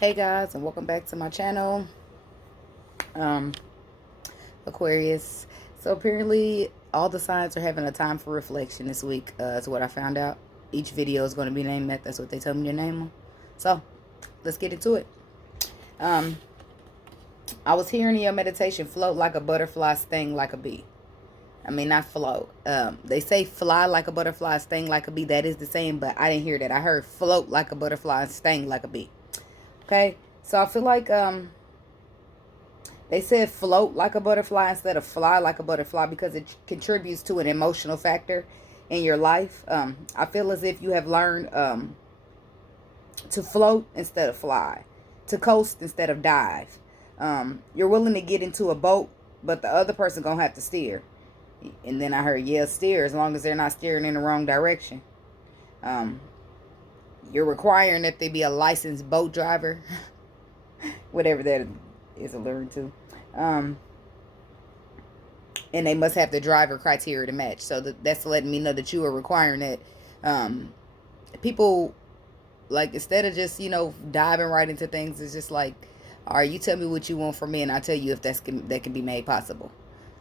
Hey guys, and welcome back to my channel, um, Aquarius. So apparently all the signs are having a time for reflection this week, is what I found out. Each video is going to be named that. That's what they tell me to name them. So let's get into it. I was hearing in your meditation, float like a butterfly, sting like a bee. I mean, not float. They say fly like a butterfly, sting like a bee. That is the same, but I didn't hear that. I heard float like a butterfly and sting like a bee. Okay, so I feel like they said float like a butterfly instead of fly like a butterfly because it contributes to an emotional factor in your life. I feel as if you have learned to float instead of fly, to coast instead of dive. You're willing to get into a boat, but the other person gonna have to steer. And then I heard, yeah, steer as long as they're not steering in the wrong direction. You're requiring that they be a licensed boat driver, whatever that is alluding to. And they must have the driver criteria to match. So that's letting me know that you are requiring that people, like, instead of just, diving right into things, it's just like, all right, you tell me what you want from me and I'll tell you if that can be made possible.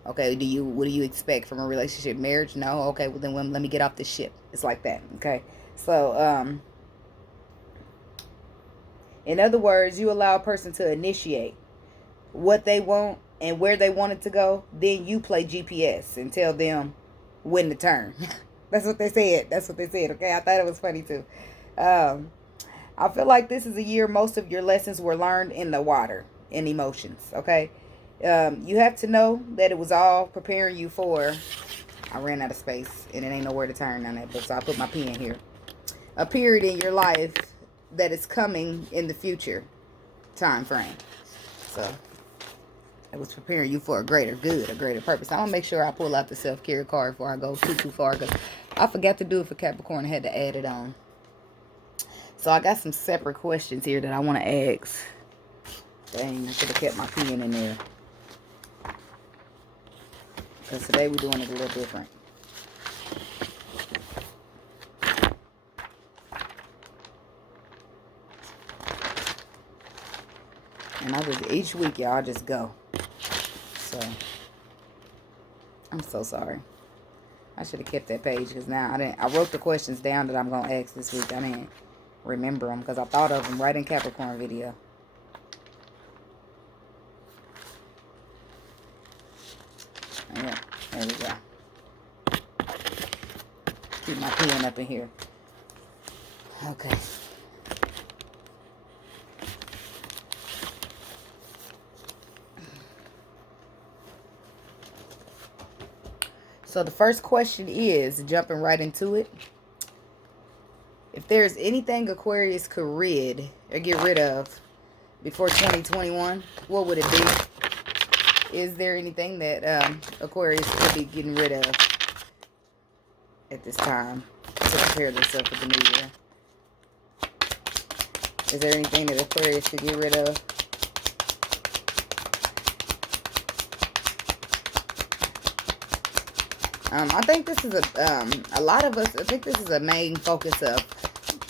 Okay, what do you expect from a relationship? Marriage? No? Okay, well then let me get off this ship. It's like that. Okay. So, in other words, you allow a person to initiate what they want and where they want it to go. Then you play GPS and tell them when to turn. That's what they said. Okay, I thought it was funny too. I feel like this is a year most of your lessons were learned in the water, in emotions. Okay, you have to know that it was all preparing you for. I ran out of space and it ain't nowhere to turn on that book, so I put my pen here. A period in your life that is coming in the future time frame. So it was preparing you for a greater good, a greater purpose. I'm gonna make sure I pull out the self-care card before I go too far, because I forgot to do it for Capricorn. I had to add it on. So I got some separate questions here that I want to ask. Dang, I should have kept my pen in there, because today we're doing it a little different. And each week, y'all, just go. So, I'm so sorry. I should have kept that page, because now I wrote the questions down that I'm going to ask this week. I didn't remember them because I thought of them right in Capricorn video. Yeah, there we go. Keep my pen up in here. Okay. So the first question is, jumping right into it, if there's anything Aquarius could rid or get rid of before 2021, what would it be? Is there anything that Aquarius could be getting rid of at this time to prepare themselves for the new year? Is there anything that Aquarius could get rid of? I think this is a lot of us, I think this is a main focus of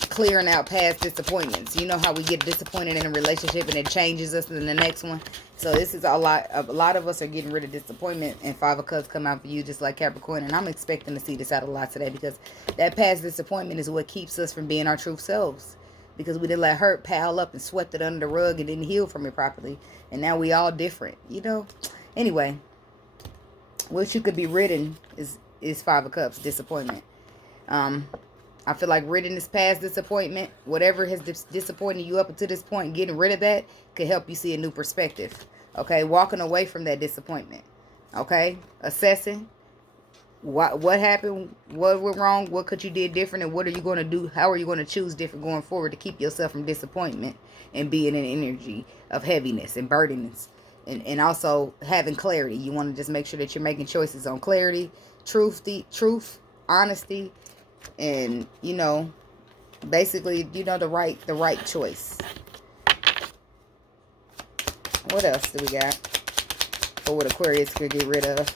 clearing out past disappointments. You know how we get disappointed in a relationship and it changes us in the next one? So this is a lot of us are getting rid of disappointment, and Five of Cups come out for you just like Capricorn, and I'm expecting to see this out a lot today, because that past disappointment is what keeps us from being our true selves, because we didn't let hurt pile up and swept it under the rug and didn't heal from it properly, and now we all different, Anyway, what you could be ridden is Five of Cups, disappointment. I feel like ridding this past disappointment, whatever has disappointed you up until this point, getting rid of that could help you see a new perspective. Okay, walking away from that disappointment. Okay, assessing what happened, what went wrong, what could you did different, and what are you going to do? How are you going to choose different going forward to keep yourself from disappointment and being in an energy of heaviness and burdenness, and also having clarity. You want to just make sure that you're making choices on clarity, truth, honesty, and basically the right choice. What else do we got for what Aquarius could get rid of?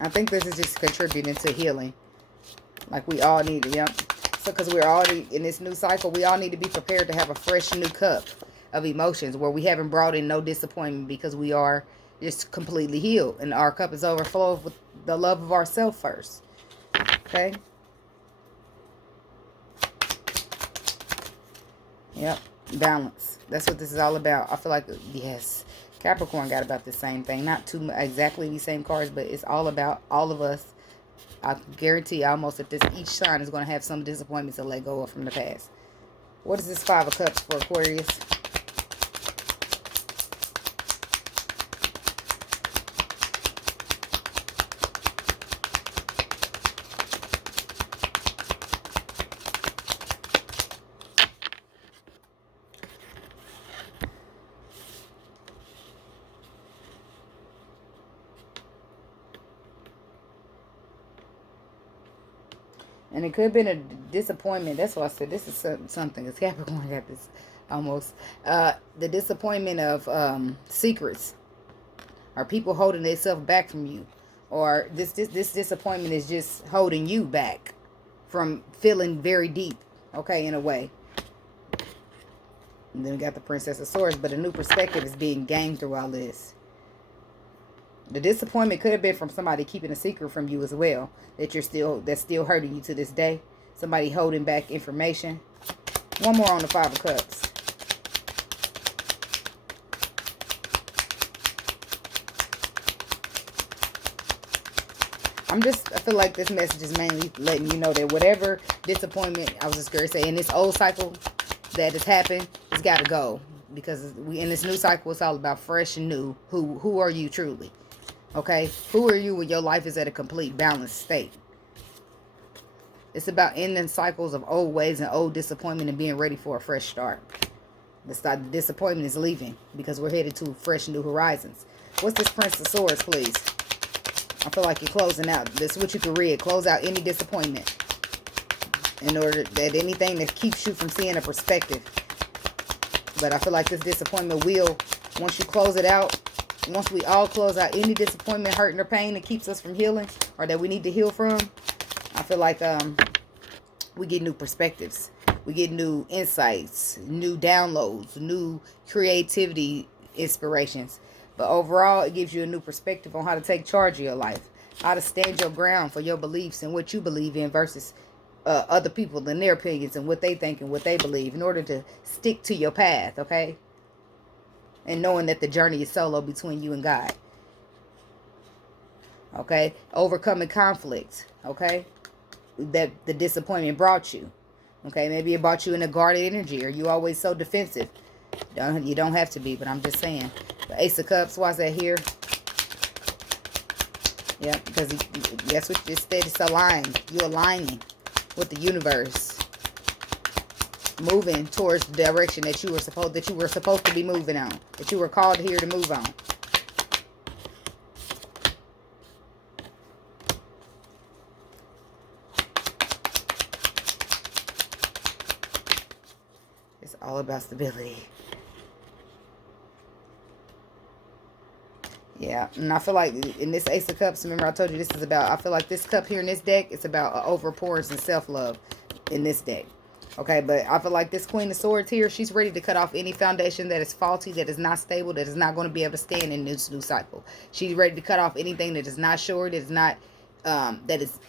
I think this is just contributing to healing. Like we all need to, yep. So because we're already in this new cycle, we all need to be prepared to have a fresh new cup of emotions where we haven't brought in no disappointment because we are just completely healed. And our cup is overflowed with the love of ourselves first. Okay? Yep. Balance. That's what this is all about. I feel like, yes, Capricorn got about the same thing. Not too exactly the same cards, but it's all about all of us. I guarantee almost that each sign is going to have some disappointments to let go of from the past. What is this Five of Cups for Aquarius? And it could have been a disappointment. That's why I said this is something. Because Capricorn got this almost. The disappointment of secrets. Or people holding themselves back from you. Or this disappointment is just holding you back from feeling very deep. Okay, in a way. And then we got the Princess of Swords. But a new perspective is being gained through all this. The disappointment could have been from somebody keeping a secret from you as well. That's still hurting you to this day. Somebody holding back information. One more on the Five of Cups. I feel like this message is mainly letting you know that whatever disappointment, I was just going to say, in this old cycle that has happened, it's got to go. Because in this new cycle, it's all about fresh and new. Who are you truly? Okay, who are you when your life is at a complete balanced state? It's about ending cycles of old ways and old disappointment and being ready for a fresh start. The disappointment is leaving because we're headed to fresh new horizons. What's this Prince of Swords, please? I feel like you're closing out. This is what you can read. Close out any disappointment in order that anything that keeps you from seeing a perspective. But I feel like this disappointment will, once you close it out, once we all close out any disappointment, hurt, or pain that keeps us from healing or that we need to heal from, I feel like we get new perspectives. We get new insights, new downloads, new creativity, inspirations. But overall, it gives you a new perspective on how to take charge of your life, how to stand your ground for your beliefs and what you believe in versus other people and their opinions and what they think and what they believe in order to stick to your path, okay? And knowing that the journey is solo between you and God. Okay? Overcoming conflict. Okay? That the disappointment brought you. Okay? Maybe it brought you in a guarded energy. Or you always so defensive. You don't have to be, but I'm just saying. The Ace of Cups, why is that here? Yeah, because that's what it said. It's aligned. You're aligning with the universe. Moving towards the direction that you were supposed to be moving on, that you were called here to move on. It's all about stability. Yeah, and I feel like in this Ace of Cups, remember I told you this is about, I feel like this cup here in this deck, it's about overpourings and self-love in this deck. Okay, but I feel like this Queen of Swords here, she's ready to cut off any foundation that is faulty, that is not stable, that is not going to be able to stand in this new cycle. She's ready to cut off anything that is not sure, that is not, that is,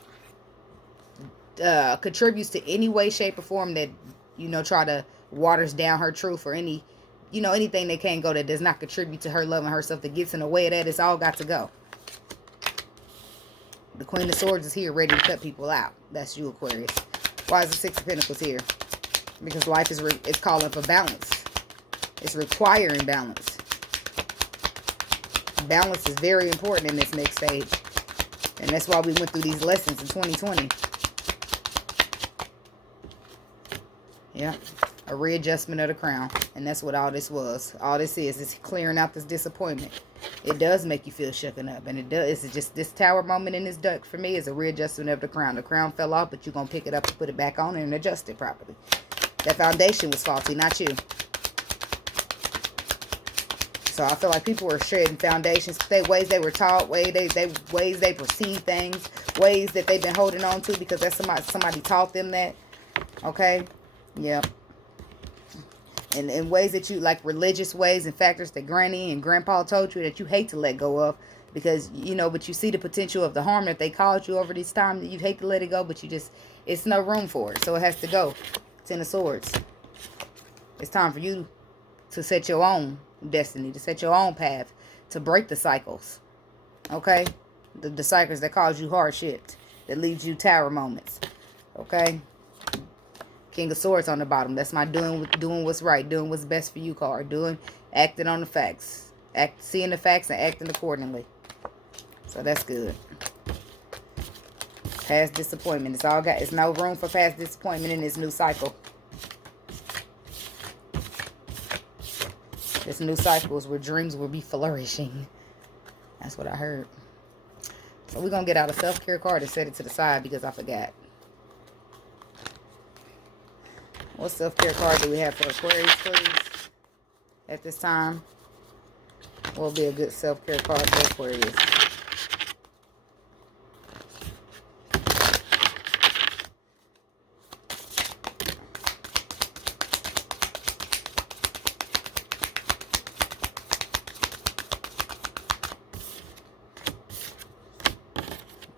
contributes to any way, shape, or form that, try to waters down her truth or any, anything that can't go that does not contribute to her loving herself, that gets in the way of that, it's all got to go. The Queen of Swords is here ready to cut people out. That's you, Aquarius. Why is the Six of Pentacles here? Because life is calling for balance. It's requiring balance. Balance is very important in this next stage. And that's why we went through these lessons in 2020. Yeah. A readjustment of the crown. And that's what all this was. All this is clearing out this disappointment. It does make you feel shooken up. And it does. It's just this tower moment in this deck for me is a readjustment of the crown. The crown fell off, but you're going to pick it up and put it back on and adjust it properly. That foundation was faulty, not you. So I feel like people are shedding foundations, ways they were taught, ways they perceive things, ways that they've been holding on to because that's somebody taught them that. Okay? Yep. And in ways that you, like religious ways and factors that granny and grandpa told you that you hate to let go of because, you know, but you see the potential of the harm that they caused you over this time that you hate to let it go, but you just, it's no room for it. So it has to go. Ten of Swords. It's time for you to set your own destiny, to set your own path, to break the cycles. Okay? The cycles that cause you hardship, that leaves you tower moments. Okay? King of Swords on the bottom. That's my doing what's right, doing what's best for you card. Acting on the facts. Seeing the facts and acting accordingly. So that's good. Past disappointment. It's no room for past disappointment in this new cycle. This new cycle is where dreams will be flourishing. That's what I heard. So we're going to get out a self-care card and set it to the side because I forgot. What self-care card do we have for Aquarius, please? At this time. What will be a good self-care card for Aquarius?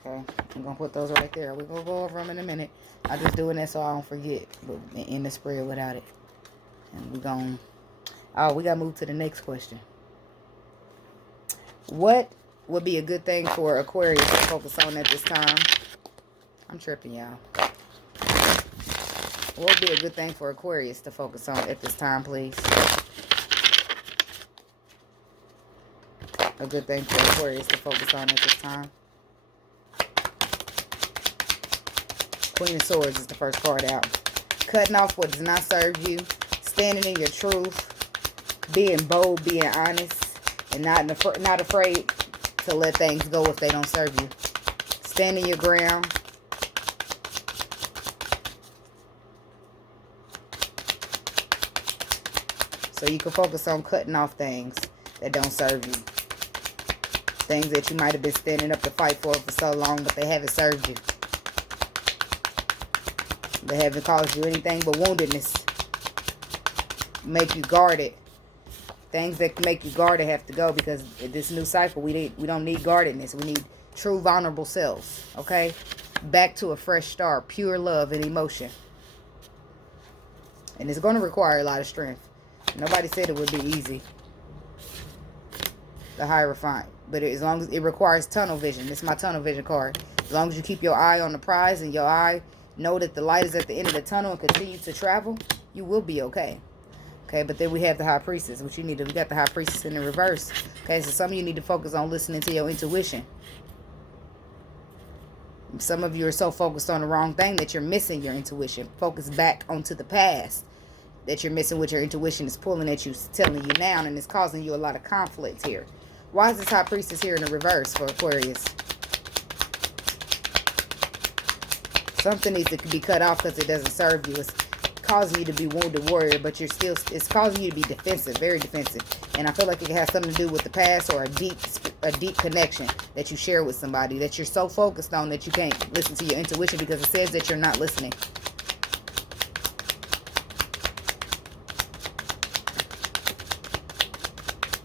Okay, I'm going to put those right there. We're going to go over them in a minute. I'm just doing that so I don't forget. But in the spread without it. And we're going to... Oh, we got to move to the next question. What would be a good thing for Aquarius to focus on at this time? I'm tripping, y'all. What would be a good thing for Aquarius to focus on at this time, please? A good thing for Aquarius to focus on at this time. Queen of Swords is the first card out. Cutting off what does not serve you. Standing in your truth. Being bold, being honest. And not afraid to let things go if they don't serve you. Standing your ground. So you can focus on cutting off things that don't serve you. Things that you might have been standing up to fight for so long, but they haven't served you. They haven't caused you anything but woundedness. Make you guarded. Things that can make you guarded have to go because in this new cycle, we don't need guardedness. We need true vulnerable selves. Okay? Back to a fresh start. Pure love and emotion. And it's going to require a lot of strength. Nobody said it would be easy. The Hierophant. But as long as it requires tunnel vision. This is my tunnel vision card. As long as you keep your eye on the prize and your eye know that the light is at the end of the tunnel and continue to travel, you will be okay. Okay, but then we have the High Priestess, which you need to, we got the High Priestess in the reverse. Okay, so some of you need to focus on listening to your intuition. Some of you are so focused on the wrong thing that you're missing your intuition. Focus back onto the past that you're missing what your intuition is pulling at you, telling you now, and it's causing you a lot of conflict here. Why is this High Priestess here in the reverse for Aquarius? Something needs to be cut off because it doesn't serve you. It's causing you to be wounded warrior, but you're still, it's causing you to be defensive, very defensive. And I feel like it has something to do with the past or a deep connection that you share with somebody that you're so focused on that you can't listen to your intuition because it says that you're not listening.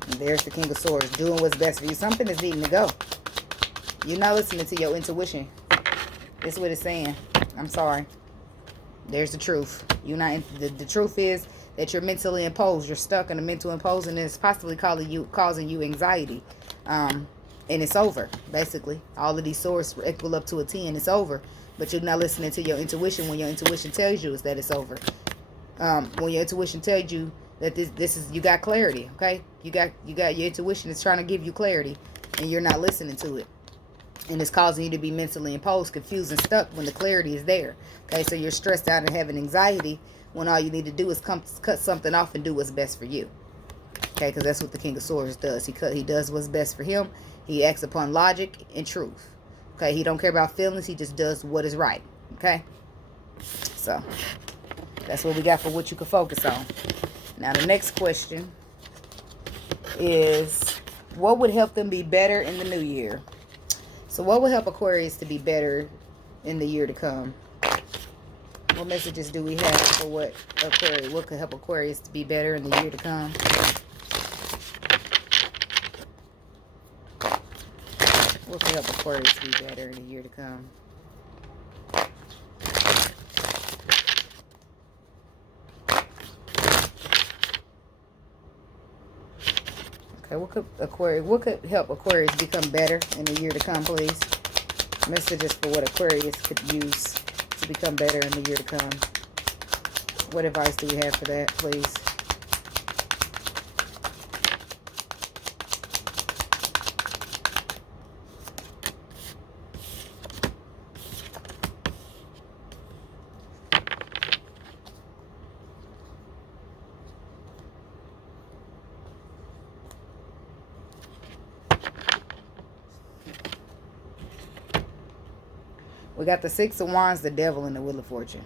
And there's the King of Swords, doing what's best for you. Something is needing to go. You're not listening to your intuition. This is what it's saying. I'm sorry. There's the truth. You're not. The truth is that you're mentally imposed. You're stuck in a mental imposing, and it's possibly causing you anxiety. And it's over. Basically, all of these swords equal up to a 10. It's over. But you're not listening to your intuition when your intuition tells you is that it's over. When your intuition tells you that this is, you got clarity. Okay, you got your intuition is trying to give you clarity, and you're not listening to it. And it's causing you to be mentally imposed, confused, and stuck when the clarity is there. Okay, so you're stressed out and having anxiety when all you need to do is cut something off and do what's best for you. Okay, because that's what the King of Swords does. He does what's best for him. He acts upon logic and truth. Okay, he don't care about feelings. He just does what is right. Okay, so that's what we got for what you can focus on. Now the next question is what would help them be better in the new year. So what would help Aquarius to be better in the year to come? What messages do we have for what could help Aquarius to be better in the year to come? What could help Aquarius be better in the year to come? Okay, what could help Aquarius become better in the year to come, please? Messages for what Aquarius could use to become better in the year to come. What advice do we have for that, please? We got the Six of Wands, the Devil, and the Wheel of Fortune.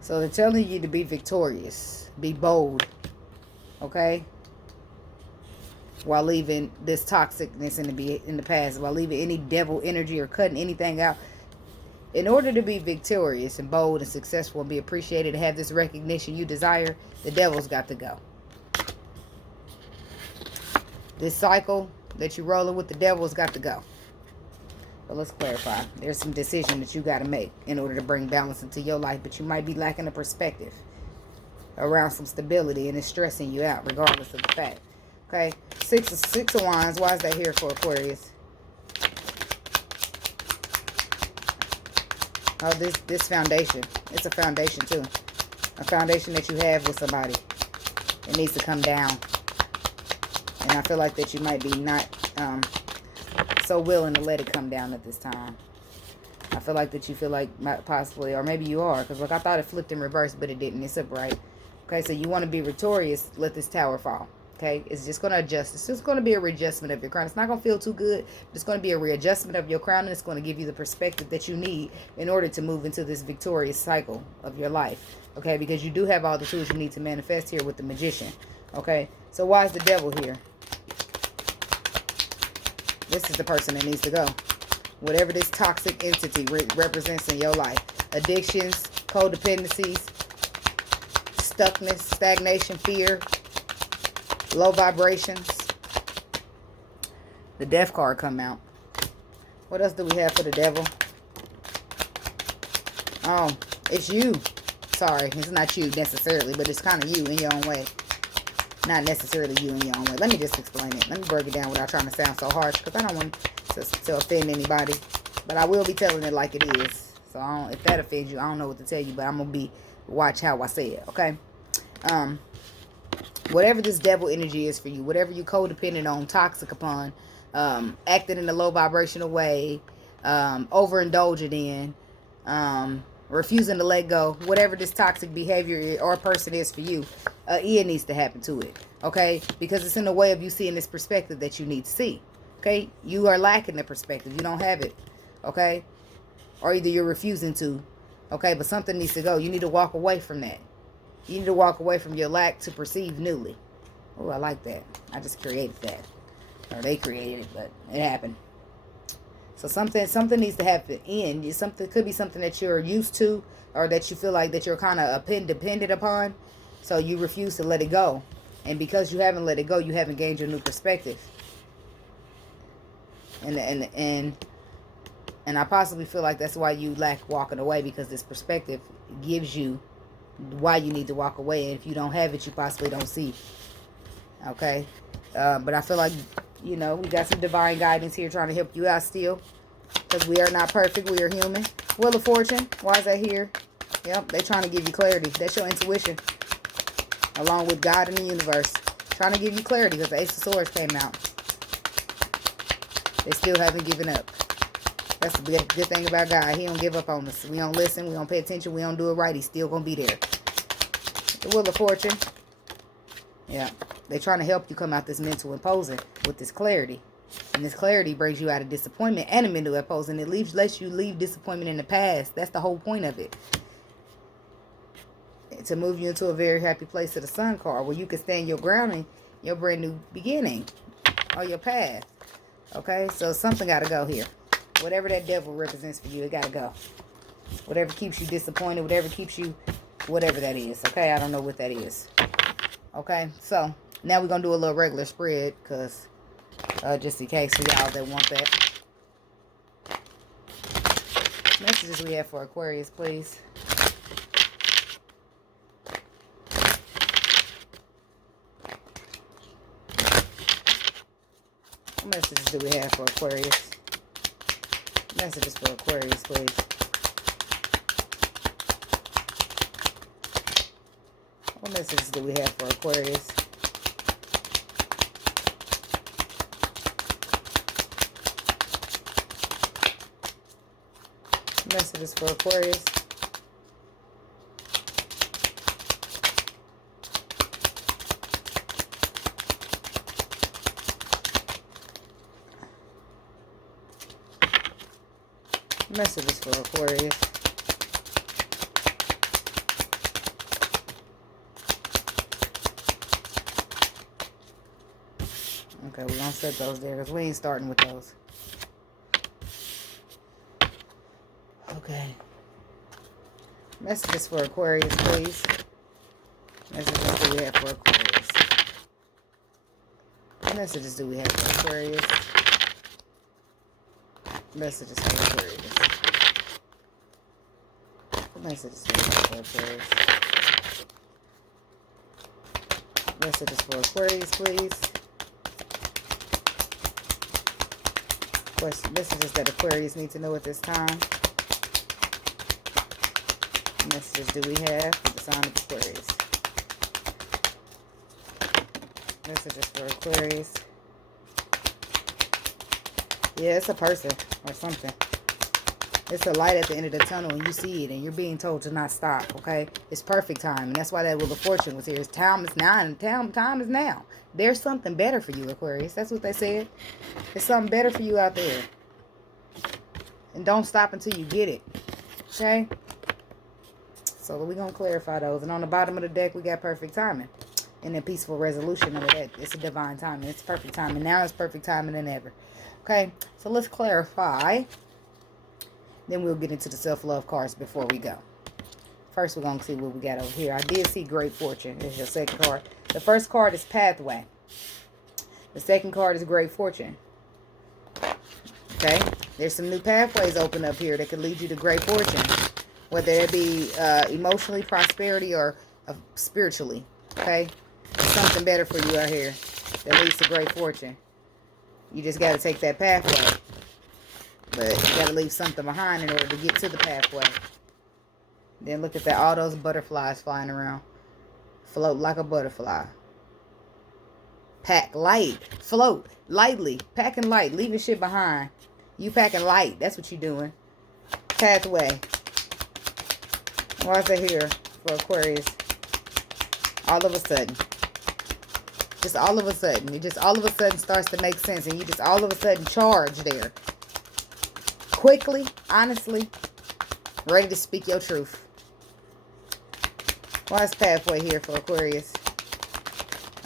So they're telling you to be victorious, be bold, okay? While leaving this toxicness in the past, while leaving any devil energy or cutting anything out. In order to be victorious and bold and successful and be appreciated and have this recognition you desire, the devil's got to go. This cycle that you're rolling with, the devil's got to go. But let's clarify. There's some decision that you got to make in order to bring balance into your life. But you might be lacking a perspective around some stability, and it's stressing you out regardless of the fact. Okay? Six of Wands. Why is that here for Aquarius? Oh, this foundation. It's a foundation too. A foundation that you have with somebody. It needs to come down. And I feel like that you might be not so willing to let it come down at this time. I feel like that you feel like possibly, or maybe you are, because look, I thought it flipped in reverse, but it didn't. It's upright. Okay, so you want to be victorious, let this tower fall. Okay, it's just going to adjust. It's just going to be a readjustment of your crown. It's not going to feel too good. It's going to be a readjustment of your crown, and it's going to give you the perspective that you need in order to move into this victorious cycle of your life. Okay, because you do have all the tools you need to manifest here with the Magician. Okay, so why is the Devil here? This is the person that needs to go. Whatever this toxic entity represents in your life. Addictions, codependencies, stuckness, stagnation, fear, low vibrations. The Death card come out. What else do we have for the Devil? Oh, it's you. Sorry, it's not you necessarily, but it's kind of you in your own way. Not necessarily you in your own way. Let me just explain it. Let me break it down without trying to sound so harsh, because I don't want to offend anybody. But I will be telling it like it is. So if that offends you, I don't know what to tell you, but I'm going to watch how I say it, okay? Whatever this devil energy is for you, whatever you codependent on, toxic upon, acting in a low vibrational way, overindulging in, refusing to let go, whatever this toxic behavior or person is for you, it needs to happen to it, okay? Because it's in the way of you seeing this perspective that you need to see, okay? You are lacking the perspective. You don't have it, okay? Or either you're refusing to, okay? But something needs to go. You need to walk away from that. You need to walk away from your lack to perceive newly. Oh, I like that. I just created that. Or they created it, but it happened. So something needs to happen in. Something could be something that you're used to, or that you feel like that you're kind of dependent upon. So you refuse to let it go. And because you haven't let it go, you haven't gained your new perspective. And I possibly feel like that's why you lack walking away, because this perspective gives you why you need to walk away. And if you don't have it, you possibly don't see. Okay? But I feel like, you know, we got some divine guidance here trying to help you out still. Because we are not perfect. We are human. Wheel of Fortune. Why is that here? Yep, they're trying to give you clarity. That's your intuition. Along with God and the universe. Trying to give you clarity because the Ace of Swords came out. They still haven't given up. That's the good thing about God. He don't give up on us. We don't listen. We don't pay attention. We don't do it right. He's still going to be there. The Wheel of Fortune. Yeah. They're trying to help you come out this mental imposing with this clarity. And this clarity brings you out of disappointment and a mental impulse. And it lets you leave disappointment in the past. That's the whole point of it. To move you into a very happy place to the Sun card, where you can stand your ground in your brand new beginning on your path. Okay, so something got to go here. Whatever that devil represents for you, it got to go. Whatever keeps you disappointed, whatever keeps you, whatever that is. Okay, I don't know what that is. Okay, so now we're going to do a little regular spread, because just in case for y'all that want that. Messages we have for Aquarius, please. What messages do we have for Aquarius? Messages for Aquarius, please. What messages do we have for Aquarius? Messages for Aquarius. Messages for Aquarius. Okay, we're going to set those there because we ain't starting with those. Okay. Messages for Aquarius, please. Messages do we have for Aquarius? What messages do we have for Aquarius? Messages for Aquarius. What messages do we have for Aquarius? Messages for Aquarius, please. Messages that Aquarius need to know at this time. Messages do we have for the sign of Aquarius? Messages for Aquarius. Yeah, it's a person or something. It's a light at the end of the tunnel and you see it and you're being told to not stop, okay? It's perfect time. And that's why that Wheel of Fortune was here. Time is now and time is now. There's something better for you, Aquarius. That's what they said. There's something better for you out there. And don't stop until you get it. Okay? So we're going to clarify those. And on the bottom of the deck, we got perfect timing. And a peaceful resolution of that. It's a divine timing. It's perfect timing. Now it's perfect timing than ever. Okay? So let's clarify. Then we'll get into the self-love cards before we go. First, we're going to see what we got over here. I did see Great Fortune. It's your second card. The first card is Pathway. The second card is Great Fortune. Okay? There's some new pathways open up here that could lead you to great fortune. Whether it be emotionally, prosperity, or spiritually. Okay? There's something better for you out here that leads to great fortune. You just got to take that pathway. But you got to leave something behind in order to get to the pathway. Then look at that. All those butterflies flying around. Float like a butterfly. Pack light. Float lightly. Packing light. Leaving shit behind. You packing light. That's what you doing. Pathway. Why is that here for Aquarius? All of a sudden. Just all of a sudden. It just all of a sudden starts to make sense. And you just all of a sudden charge there. Quickly, honestly, ready to speak your truth. Why is Pathway here for Aquarius?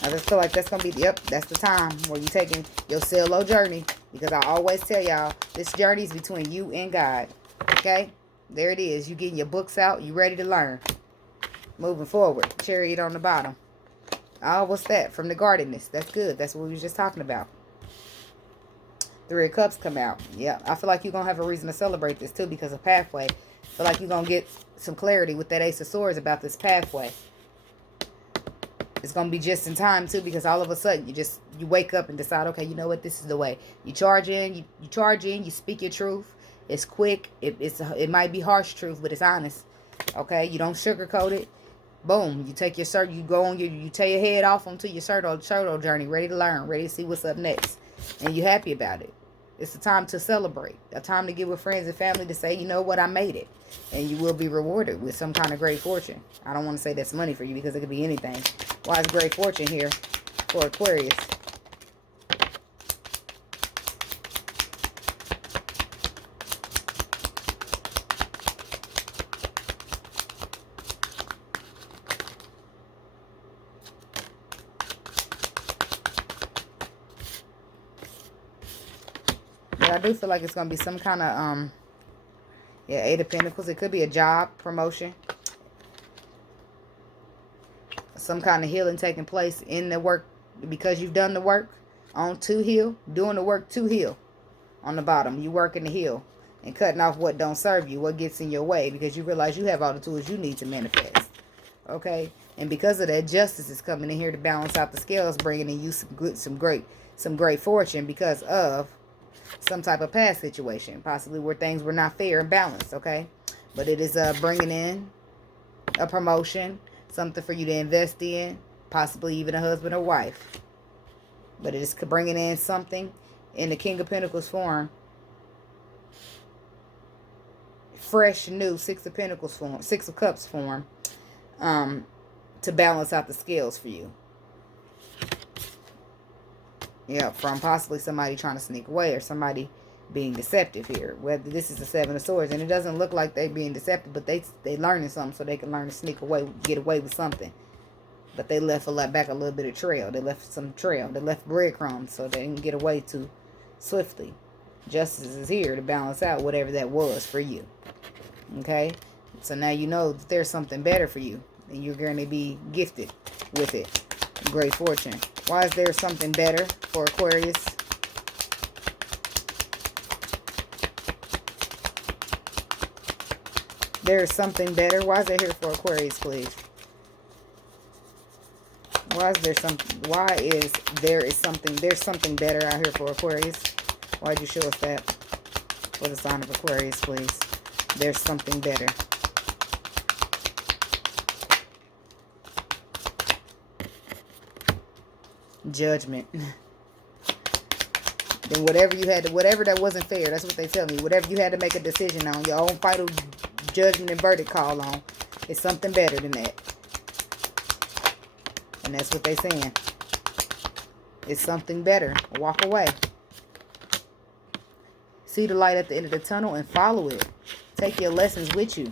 I just feel like that's going to be, yep, that's the time where you're taking your solo journey. Because I always tell y'all, this journey is between you and God. Okay? There it is. You getting your books out. You ready to learn. Moving forward. Chariot on the bottom. Oh, what's that? From the Guardianess. That's good. That's what we were just talking about. Three of Cups come out. Yeah, I feel like you're going to have a reason to celebrate this too because of Pathway. I feel like you're going to get some clarity with that Ace of Swords about this pathway. It's going to be just in time too because all of a sudden you wake up and decide, okay, you know what, this is the way. You charge in, you speak your truth. It's quick. It might be harsh truth, but it's honest. Okay, you don't sugarcoat it. Boom, you take your you go on you tear your head off onto your solo journey, ready to learn, ready to see what's up next. And you're happy about it. It's a time to celebrate. A time to get with friends and family to say, you know what, I made it. And you will be rewarded with some kind of great fortune. I don't want to say that's money for you because it could be anything. Why is great fortune here for Aquarius? I do feel like it's going to be some kind of, yeah, 8 of Pentacles. It could be a job, promotion. Some kind of healing taking place in the work because you've done the work on to heal. Doing the work to heal. On the bottom, you working to heal. And cutting off what don't serve you, what gets in your way. Because you realize you have all the tools you need to manifest. Okay? And because of that, justice is coming in here to balance out the scales, bringing in you some great fortune because of some type of past situation, possibly where things were not fair and balanced. Okay, but it is bringing in a promotion, something for you to invest in, possibly even a husband or wife. But it is bringing in something in the King of Pentacles form, fresh, new 6 of Pentacles form, 6 of Cups form. To balance out the scales for you. Yeah, from possibly somebody trying to sneak away or somebody being deceptive here. Whether this is the 7 of Swords, and it doesn't look like they being deceptive, but they learning something so they can learn to sneak away, get away with something. But they left back a little bit of trail. They left some trail. They left breadcrumbs so they can get away too swiftly. Justice is here to balance out whatever that was for you. Okay? So now you know that there's something better for you. And you're going to be gifted with it. Great fortune. Why is there something better for Aquarius? There is something better. Why is there here for Aquarius, please? There's something better out here for Aquarius? Why'd you show us that? For the sign of Aquarius, please. There's something better. Judgment. Then whatever that wasn't fair, that's what they tell me. Whatever you had to make a decision on, your own final judgment and verdict call on, is something better than that. And that's what they're saying. It's something better. Walk away. See the light at the end of the tunnel and follow it. Take your lessons with you.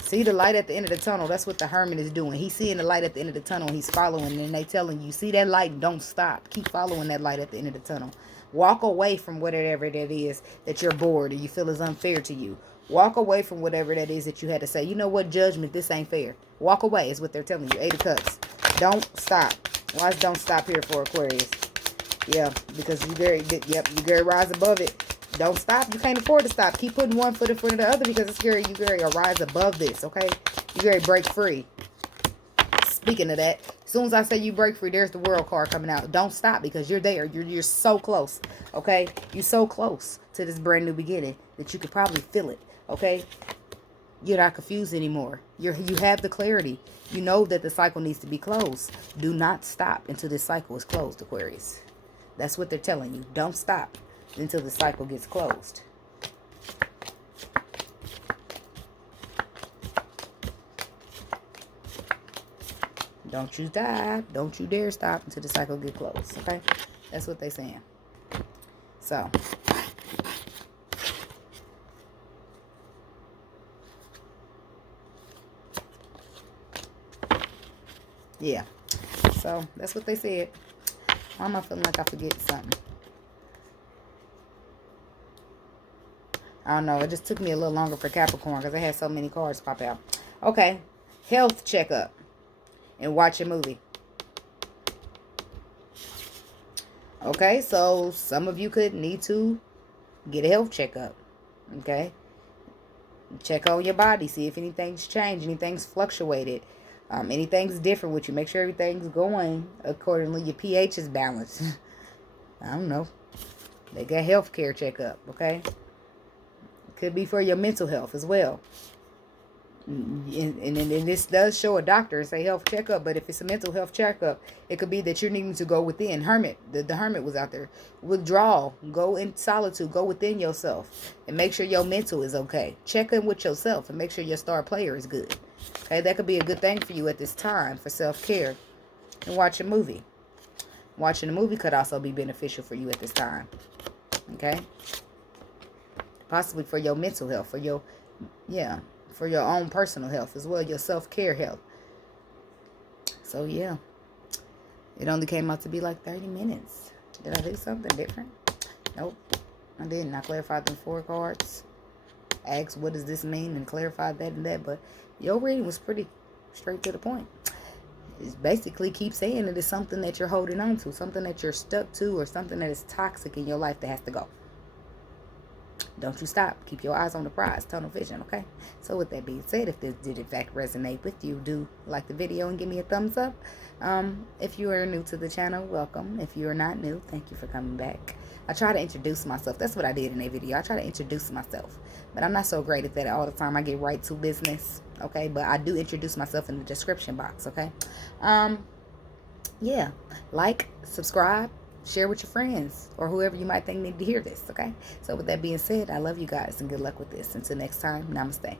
See the light at the end of the tunnel. That's what the Hermit is doing. He's seeing the light at the end of the tunnel. He's following. And they telling you, see that light? Don't stop. Keep following that light at the end of the tunnel. Walk away from whatever that is that you're bored or you feel is unfair to you. Walk away from whatever that is that you had to say. You know what? Judgment, this ain't fair. Walk away is what they're telling you. 8 of Cups. Don't stop. Why is don't stop here for Aquarius? Yeah, because you gotta rise above it. Don't stop. You can't afford to stop. Keep putting one foot in front of the other because it's scary. You gotta rise above this, okay? You gotta break free. Speaking of that, as soon as I say you break free, there's the World card coming out. Don't stop because you're there. You're so close, okay? You're so close to this brand new beginning that you could probably feel it, okay? You're not confused anymore. You have the clarity. You know that the cycle needs to be closed. Do not stop until this cycle is closed, Aquarius. That's what they're telling you. Don't stop until the cycle gets closed. Don't you stop. Don't you dare stop until the cycle gets closed. Okay? That's what they're saying. So. Yeah. So, that's what they said. Why am I feeling like I forget something? I don't know. It just took me a little longer for Capricorn because I had so many cards pop out. Okay. Health checkup. And watch a movie. Okay. So, some of you could need to get a health checkup. Okay. Check on your body. See if anything's changed. Anything's fluctuated. Anything's different with you. Make sure everything's going accordingly. Your pH is balanced. I don't know. They got health care checkup. Okay. Could be for your mental health as well. And this does show a doctor and say health checkup, but if it's a mental health checkup, it could be that you're needing to go within. Hermit, the Hermit was out there. Withdrawal, go in solitude, go within yourself and make sure your mental is okay. Check in with yourself and make sure your star player is good. Okay, that could be a good thing for you at this time for self-care. And watch a movie. Watching a movie could also be beneficial for you at this time. Okay? Possibly for your mental health, for your own personal health as well, your self-care health. So, yeah. It only came out to be like 30 minutes. Did I do something different? Nope, I didn't. I clarified them 4 cards. Asked, what does this mean? And clarified that and that. But your reading was pretty straight to the point. It's basically keep saying it is something that you're holding on to, something that you're stuck to, or something that is toxic in your life that has to go. Don't you stop. Keep your eyes on the prize. Tunnel vision, okay? So with that being said, if this did in fact resonate with you, do like the video and give me a thumbs up. If you are new to the channel, welcome. If you are not new, thank you for coming back. I try to introduce myself. That's what I did in that video. I try to introduce myself. But I'm not so great at that all the time. I get right to business, okay? But I do introduce myself in the description box, okay? Yeah. Like, subscribe, share with your friends or whoever you might think need to hear this, okay? So with that being said, I love you guys and good luck with this. Until next time, namaste.